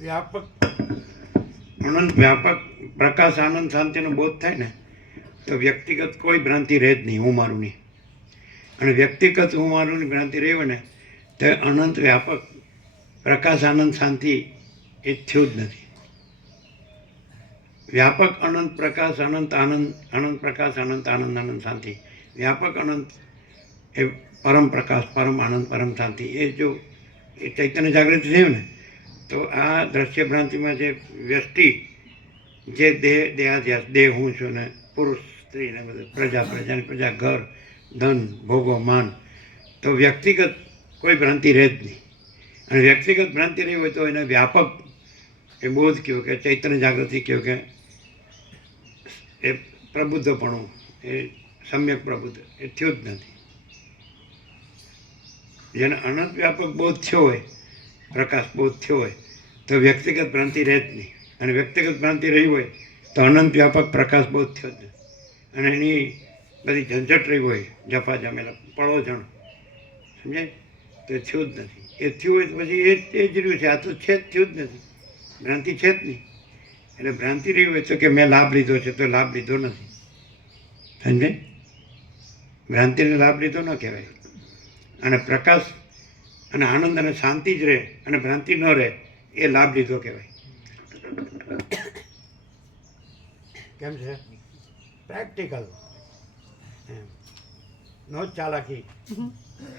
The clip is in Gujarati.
વ્યાપક અનંત વ્યાપક પ્રકાશ આનંદ શાંતિનો બોધ થાય ને તો વ્યક્તિગત કોઈ ભ્રાંતિ રહે જ નહીં, હું મારું નહીં. અને વ્યક્તિગત હું મારુંની ભ્રાંતિ રહી હોય ને તો અનંત વ્યાપક પ્રકાશ આનંદ શાંતિ એ થયું જ નથી. વ્યાપક અનંત પ્રકાશ અનંત આનંદ, અનંત પ્રકાશ અનંત આનંદ, આનંદ શાંતિ, વ્યાપક અનંત એ પરમ પ્રકાશ પરમ આનંદ પરમ શાંતિ. એ જો એ ચૈતન્ય જાગૃતિ થયું ને તો આ દ્રશ્ય ભ્રાંતિમાં જે વ્યષ્ટિ જે દેહાધ્યાસ, દેહ હું છું ને પુરુષ સ્ત્રી ને બધું પ્રજા, પ્રજાની પ્રજા, ઘર ધન ભોગો માન, તો વ્યક્તિગત કોઈ ભ્રાંતિ રહે જ નહીં. અને વ્યક્તિગત ભ્રાંતિ રહી હોય તો એને વ્યાપક એ બોધ કહ્યો કે ચૈતન્ય જાગૃતિ કહ્યો કે એ પ્રબુદ્ધપણું, એ સમ્યક પ્રબુદ્ધ એ થયું જ નથી. જેને અનંત વ્યાપક બોધ થયો હોય, પ્રકાશ બોધ થયો હોય તો વ્યક્તિગત ભ્રાંતિ રહે જ નહીં. અને વ્યક્તિગત ભ્રાંતિ રહી હોય તો અનંત વ્યાપક પ્રકાશ બોધ થયો જ નથી. અને એની બધી ઝંઝટ રહી હોય, જફા જમેલા પળોજણ, સમજાય, તો એ થયું જ નથી. એ થયું હોય તો પછી એ જ રહ્યું છે. આ તો છે જ, થયું જ નથી, ભ્રાંતિ છે જ નહીં. એટલે ભ્રાંતિ રહી હોય તો કે મેં લાભ લીધો છે, તો લાભ લીધો નથી, સમજાય. ભ્રાંતિને લાભ લીધો ન કહેવાય. અને પ્રકાશ અને આનંદ અને શાંતિ જ રહે અને ભ્રાંતિ ન રહે એ લાભ લીધો કહેવાય. કેમ છે? પ્રેક્ટિકલ, નો ચાલાકી.